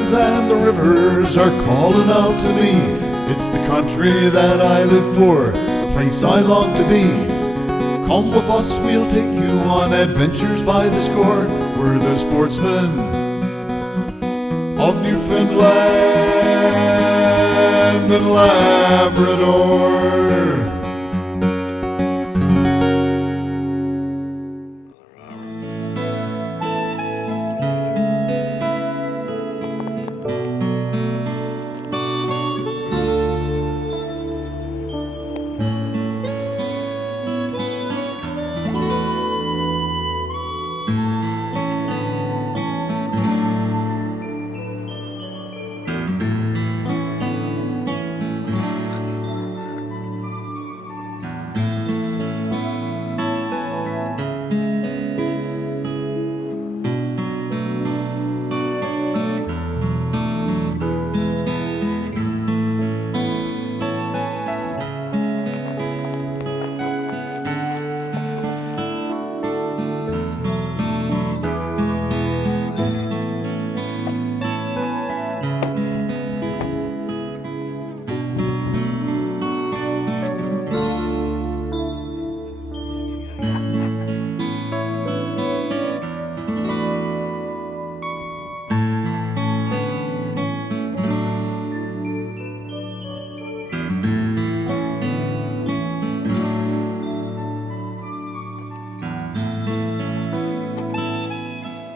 lands and the rivers are calling out to me. It's the country that I live for, the place I long to be. Come with us, we'll take you on adventures by the score. We're the sportsmen of Newfoundland and Labrador.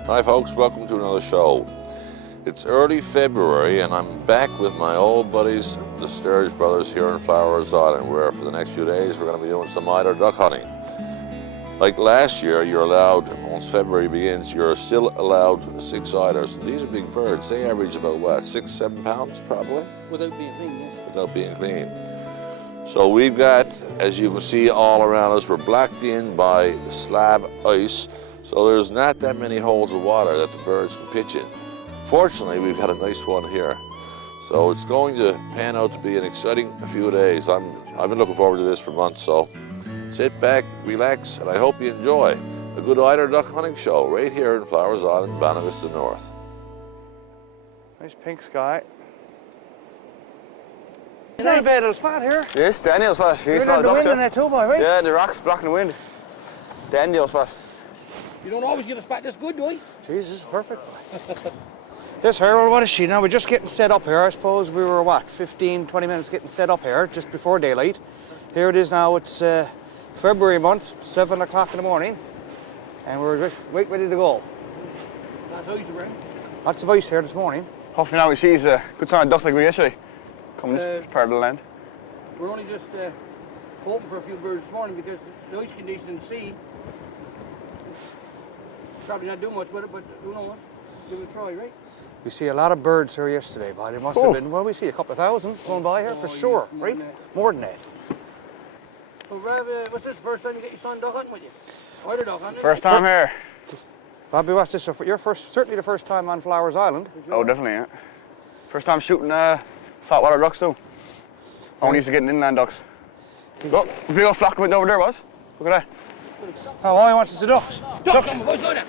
Hi folks, welcome to another show. It's early February and I'm back with my old buddies, the Sturge brothers here in Flowers Island, where for the next few days we're going to be doing some eider duck hunting. Like last year, you're allowed, once February begins, you're still allowed 6 eiders. These are big birds. They average about what, 6-7 pounds probably? Without being clean, yeah. Without being clean. So we've got, as you can see all around us, we're blocked in by slab ice. So there's not that many holes of water that the birds can pitch in. Fortunately, we've got a nice one here. So it's going to pan out to be an exciting few days. I've been looking forward to this for months, so sit back, relax, and I hope you enjoy a good eider duck hunting show right here in Flowers Island, Bonavista North. Nice pink sky. Is that a bad little spot here? Yes, Daniel's spot. You're in the wind in that too, boy, right? Yeah, the rocks blocking the wind. Daniel's spot. You don't always get a spot this good, do you? Jesus, perfect. Yes, Harold, what is she now? We're just getting set up here. I suppose we were, what, 15, 20 minutes getting set up here, just before daylight. Here it is now, it's February month, 7 o'clock in the morning, and we're just ready to go. That's ice around. Lots of ice here this morning. Hopefully now we see a good sign of ducks like we yesterday. Coming this part of the land. We're only just hoping for a few birds this morning because the ice condition in the sea probably not doing much with it, but who knows? Give it a try, right? We see a lot of birds here yesterday, but it must have been, well, we see a couple of thousand going by here for sure, right? More than that. So, Rav, what's this, first time you get your son duck hunting with you? Eider duck hunting? First time here. Bobby, what's this? Your first, certainly the first time on Flowers Island. Oh, definitely, yeah. First time shooting saltwater ducks too. Only used to getting inland ducks. Look, a big old flock went over there, was. Look at that. Oh, all he wants is the ducks. Ducks! Come on, boys, go down.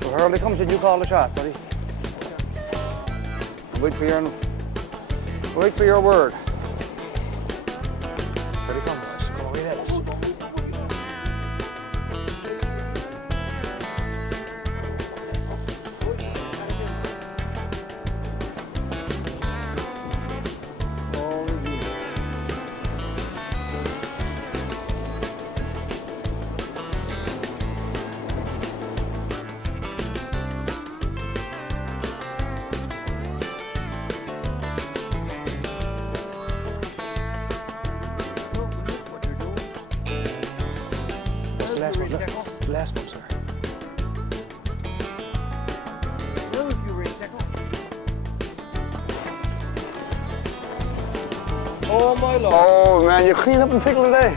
So Harold, he comes in, you call the shot, buddy. Wait for your word. There he comes, boys. Go away, that is. The last one, sir. Oh, my Lord. Oh man, you clean up and pickle today.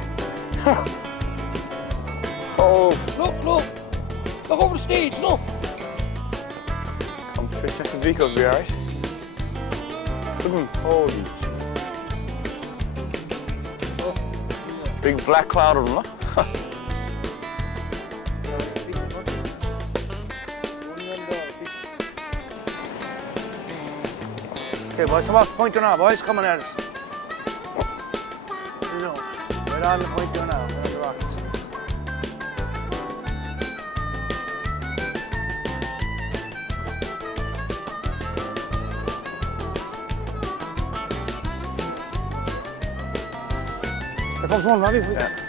Oh. Look. Look over the stage, look. Come, Princess Enrico's be alright. Look at him. Holy. Big black cloud of them, huh? Okay, boys, come off the point there now, boys, coming at us. No, right on the point there now, right on the rocks. There comes one, Robbie. Yeah.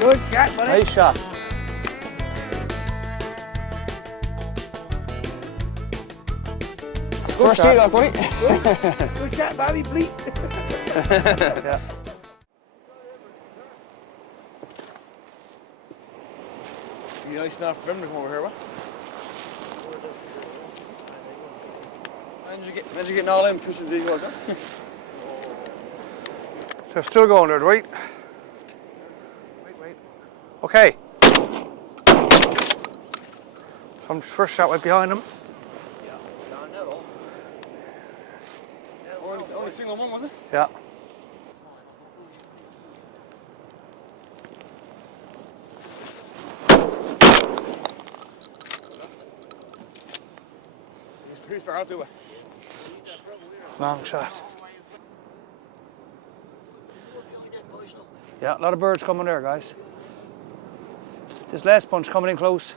Good shot, buddy. Nice shot. First shot. shot, buddy. Good shot, Bobby, please. Yeah. Be nice enough for him to come over here, what? Imagine getting all them pushing these guys, huh? They're still going there, right? Wait. Okay. Some first shot went behind him. Only single one, was it? Yeah. He's far out to it. Long shot. Yeah, a lot of birds coming there, guys. This last bunch coming in close.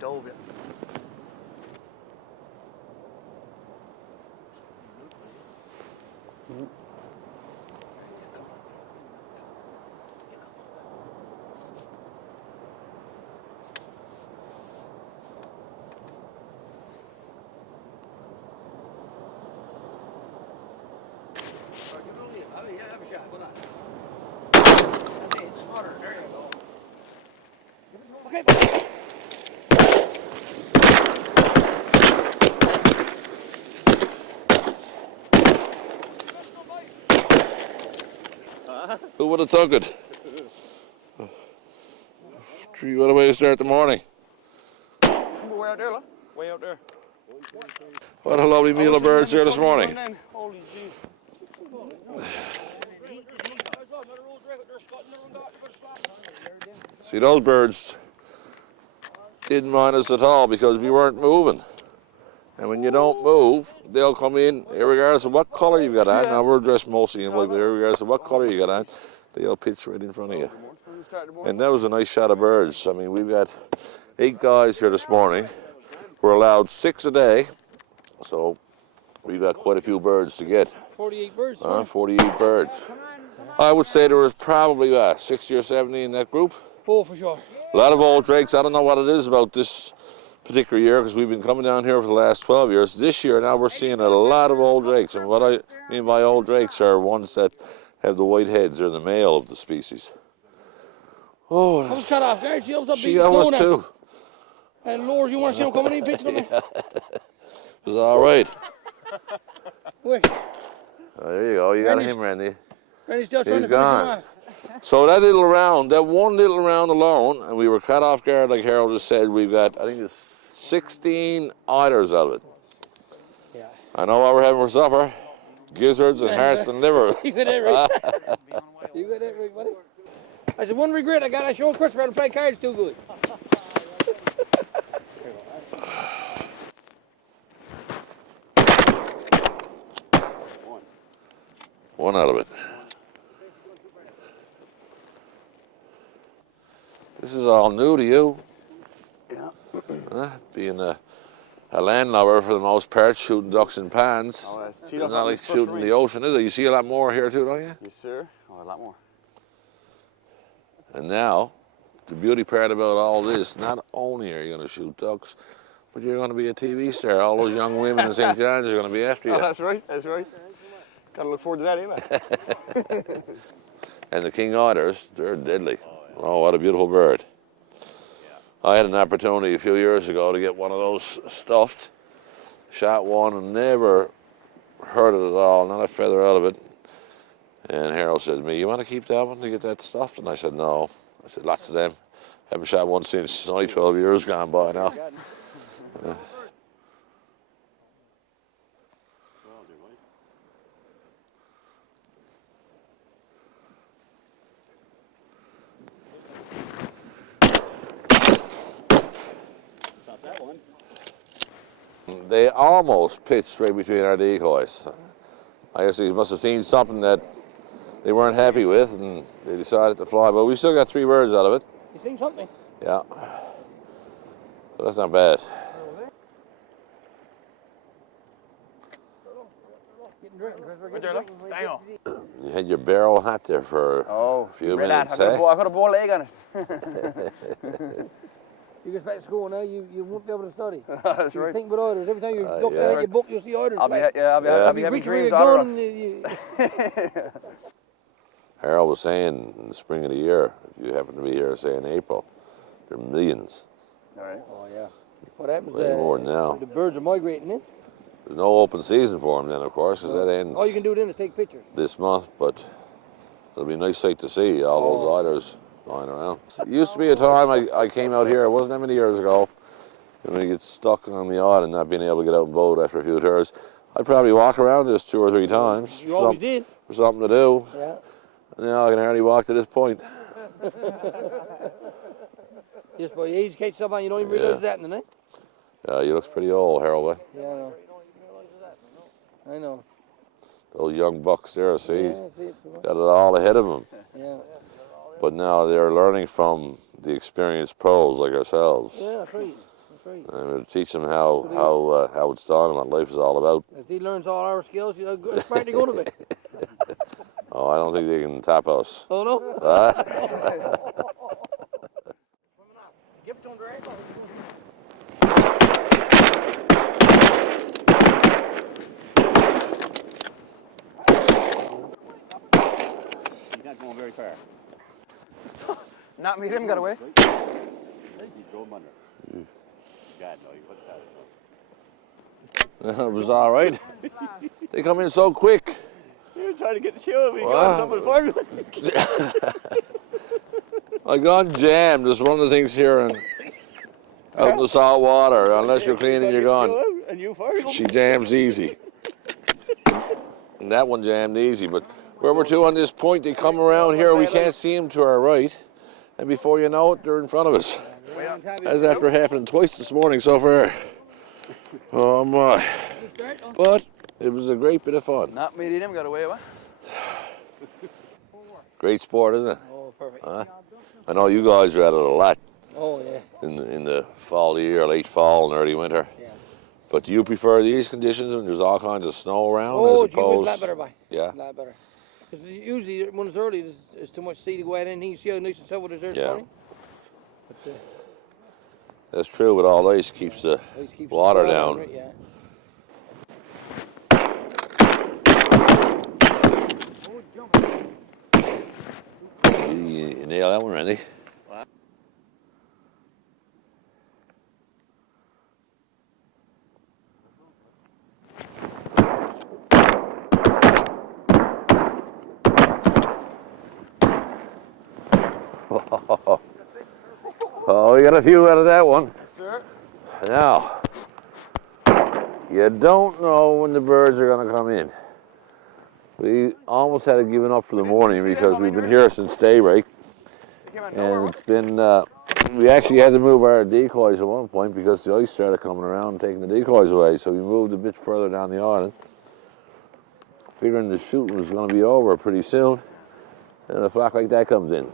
Dove, yeah. Have a shot. Hold on. It's smarter. There you go. Okay. Who would have thunk it? Tree, what a way to start the morning. Way out there, look. Way out there. What a lovely meal of birds there this morning. Holy gee. See, those birds didn't mind us at all because we weren't moving. And when you don't move, they'll come in, regardless of what colour you've got on. Now we're dressed mostly in white, but regardless of what colour you got on, they'll pitch right in front of you. And that was a nice shot of birds. I mean, we've got 8 guys here this morning. We're allowed 6 a day, so we've got quite a few birds to get. 48 birds. 48 birds. I would say there was probably 60 or 70 in that group. Oh, for sure. A lot of old drakes. I don't know what it is about this particular year because we've been coming down here for the last 12 years. This year now we're seeing a lot of old drakes, and what I mean by old drakes are ones that have the white heads. They're the male of the species. Oh, I was cut off guard. She was up I was too. And Lord, you want to see him coming in picture me? It was all right. Wait. Oh, there you go. You got Randy's- him, Randy. Randy's still trying He's to finish gone. him off. So that little round, that one little round alone, and we were caught off guard, like Harold just said. We've got, I think, there's 16 eiders out of it. Yeah. I know what we're having for supper: gizzards and hearts and liver. You got that right. You got that right, buddy. I said, one regret I got, I showed Christopher how to play cards too good. One out of it. This is all new to you. Yeah. Being a landlubber for the most part, shooting ducks in ponds. Oh, It's not like shooting the ocean, is it? You see a lot more here too, don't you? Yes, sir. Oh, a lot more. And now, the beauty part about all this, not only are you going to shoot ducks, but you're going to be a TV star. All those young women in St. John's are going to be after you. Oh, that's right. That's right. Gotta look forward to that, eh, man? And the king otters, they're deadly. Oh, what a beautiful bird. I had an opportunity a few years ago to get one of those stuffed. Shot one and never hurt it at all, not a feather out of it. And Harold said to me, "You want to keep that one to get that stuffed?" And I said, "No." I said, "Lots of them. Haven't shot one since only 12 years gone by now." They almost pitched right between our decoys. I guess they must have seen something that they weren't happy with, and they decided to fly. But we still got 3 birds out of it. You seen something? Yeah. So that's not bad. You had your barrel hat there for a few minutes, eh? I got a bow leg on it. You get back to school now, you won't be able to study. That's You right. think about Eiders. Every time you look yeah. at your book, you'll see Eiders. I'll be having reach for dreams your out gun of and rocks. Harold was saying in the spring of the year, if you happen to be here, say in April, there are millions. All right. Oh, yeah. What happens Way more now. the birds are migrating in. There's no open season for them then, of course, because that ends All you can do then is take pictures. this month, but it'll be a nice sight to see, all those eiders flying around. It used to be a time I came out here, it wasn't that many years ago, when you get stuck on the odd and not being able to get out and boat after a few tours. I'd probably walk around this 2 or 3 times. You always did. For something to do. Yeah. Now I can hardly walk to this point. Just by age, catch someone, you don't even realize that in the night. He looks pretty old, Harold. Eh? Yeah, I know. I know. Those young bucks there, see, Yeah, see it's got it all ahead of them. Yeah. But now they're learning from the experienced pros like ourselves. Yeah, that's right. That's right. And we'll teach them how it's done and what life is all about. If he learns all our skills, you're smart to go to bed. Oh, I don't think they can tap us. Oh, no? Give it to him direct. He's not going very far. Not me, him got away. You drove him under. God, no, you put that. It was all right. They come in so quick. You were trying to get the show. We got something for you. I gun jammed is one of the things here out in the salt water, unless you're cleaning your gun. And you fired him. She jams easy. And that one jammed easy, but where we're to on this point, they come around here, we can't see them to our right, and before you know it, they're in front of us. As after happening twice this morning so far. Oh my. But it was a great bit of fun. Not me, him got away, what? Great sport, isn't it? Oh, perfect. Huh? I know you guys are at it a lot Oh, yeah. in the fall of the year, late fall and early winter. Yeah. But do you prefer these conditions when there's all kinds of snow around Oh, as gee, it's a opposed? lot better, boy. Yeah. A lot better. Because usually when it's early, there's too much sea to go out in. You see how nice and silver it is there this Yeah. morning? But, That's true, but all ice keeps the at least keeps the water water down. under it, yeah. You nail that one, Randy. Oh, we got a few out of that one. Yes, sir. Now, you don't know when the birds are going to come in. We almost had to give it up for the morning because we've been here since daybreak. And it's been, we actually had to move our decoys at one point because the ice started coming around and taking the decoys away. So we moved a bit further down the island, figuring the shooting was going to be over pretty soon. And a flock like that comes in.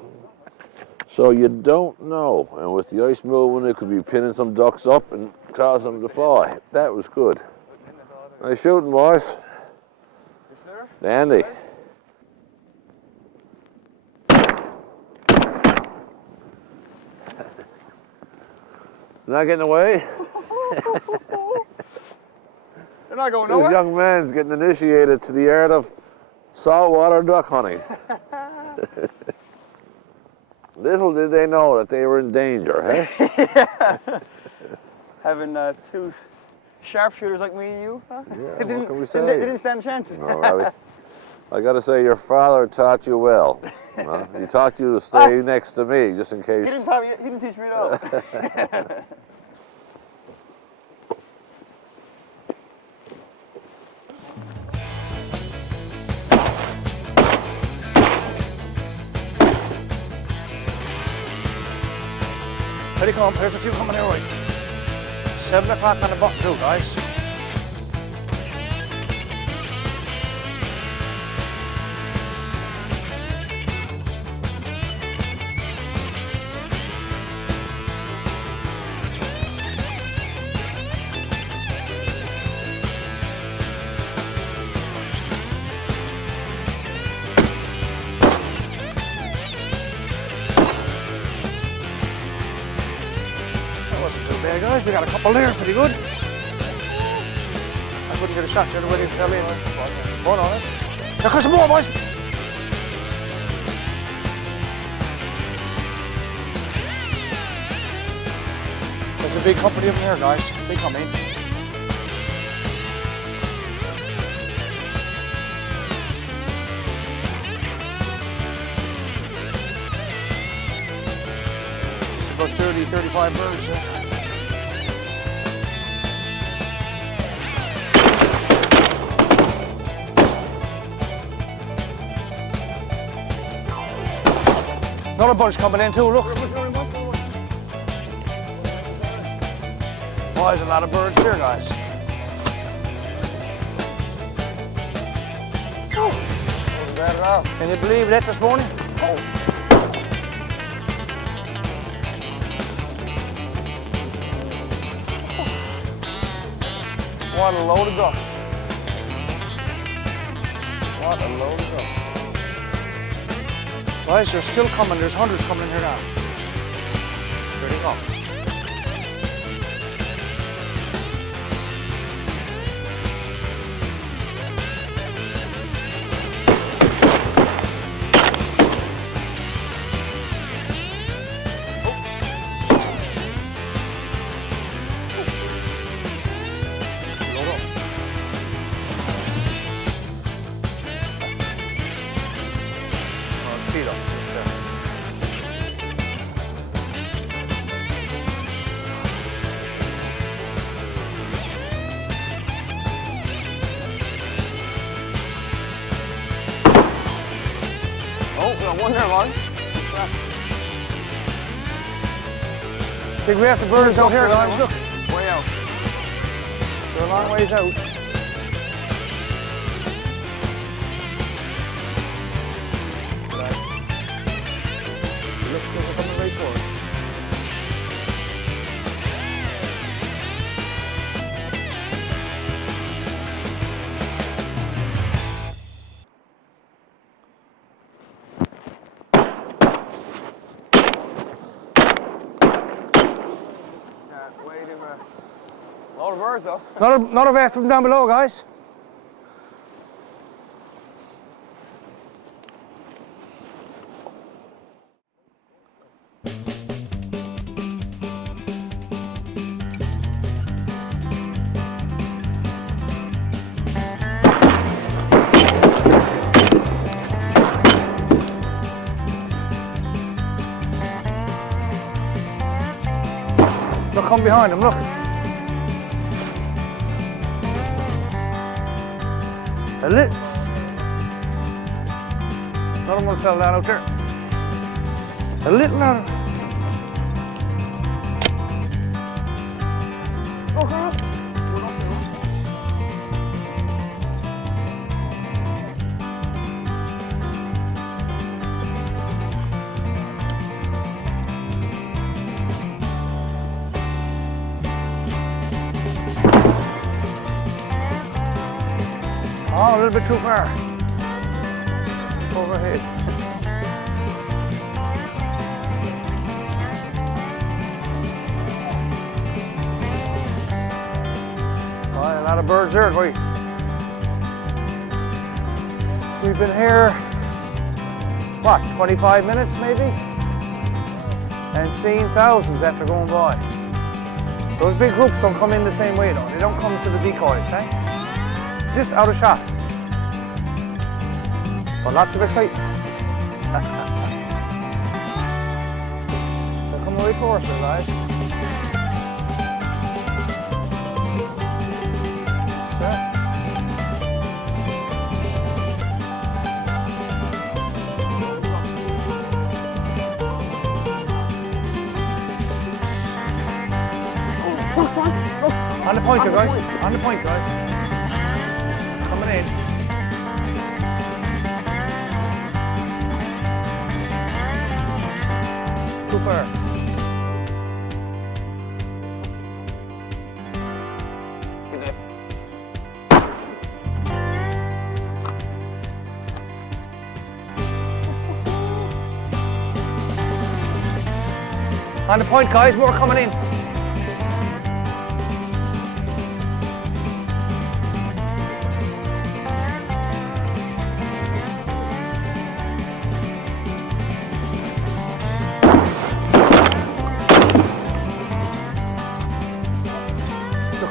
So you don't know. And with the ice moving, it could be pinning some ducks up and cause them to fly. That was good. Nice shooting, boys. Yes, sir. Dandy. Not getting away? They're not going This nowhere. young man's getting initiated to the art of saltwater duck hunting. Little did they know that they were in danger, eh? Having 2 sharpshooters like me and you, huh? Yeah, They what can we say? They didn't stand a chance. No, Robbie. I got to say, your father taught you well. He taught you to stay next to me, just in case. He didn't teach me at all. Here they come. There's a few coming here, right? 7 o'clock on the button too, guys. There, guys, we got a couple there, pretty good. I couldn't get a shot there the way they fell in. One on us. There comes some more, boys. There's a big company up here, guys. They come in. About 30, 35 birds there. Another bunch coming in too, look. Oh, there's a lot of birds here, guys. Can you believe that this morning? What a load of ducks. What a load of ducks. Guys, they're still coming. There's hundreds coming in here now. There they go. Load up. Speed up. Oh, we got one there, Martin. Think we have the birds out here, guys. Look. Way out. They're a long ways out. Looks like we're coming right for it. A lot of birds though. Not a way from down below, guys. Look, come behind them, look. A little. Another one fell down out there. A little louder. Oh, come on. Oh, a little bit too far. Overhead. Oh, a lot of birds there, boy. We've been here, what, 25 minutes maybe? And seen thousands after going by. Those big groups don't come in the same way though. They don't come to the decoys, right? Just out of shot. Got lots of excitement. They're coming right towards us, guys. Yeah. On the pointer, guys. On the point, guys. Coming in. Too far. On the point, guys. More coming in.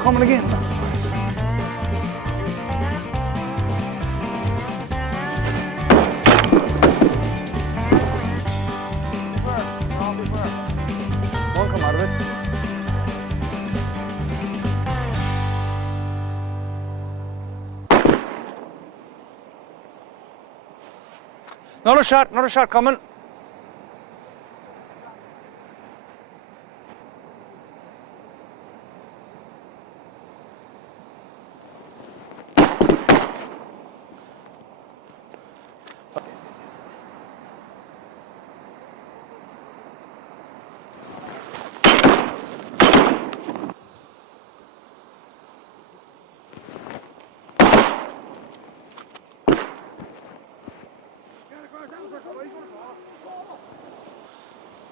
Coming again. One come out of it. Another shot coming.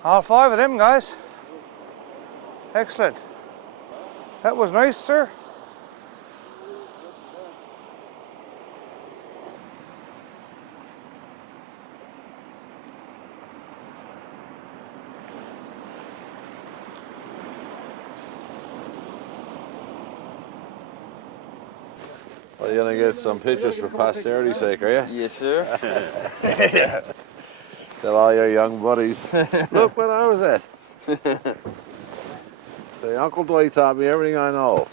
All 5 of them, guys. Excellent. That was nice, sir. Well, you're gonna get some pictures for posterity's sake, are you? Yes, sir. Tell all your young buddies, look what I was at. Say, Uncle Dwight taught me everything I know.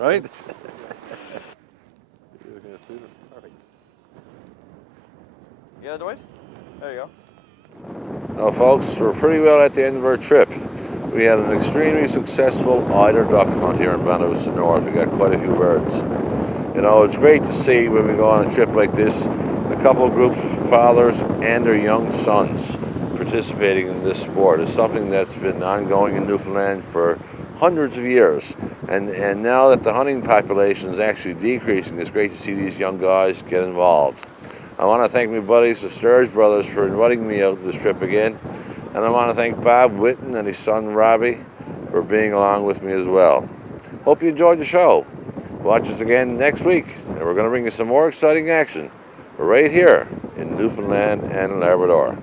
Right? Yeah, Dwight? There you go. Now, folks, we're pretty well at the end of our trip. We had an extremely successful eider duck hunt here in Bonavista North. We got quite a few birds. You know, it's great to see when we go on a trip like this, a couple of groups of fathers and their young sons participating in this sport. It's something that's been ongoing in Newfoundland for hundreds of years. And now that the hunting population is actually decreasing, it's great to see these young guys get involved. I want to thank my buddies, the Sturge brothers, for inviting me out this trip again. And I want to thank Bob Whitten and his son Robbie for being along with me as well. Hope you enjoyed the show. Watch us again next week, and we're going to bring you some more exciting action right here in Newfoundland and Labrador.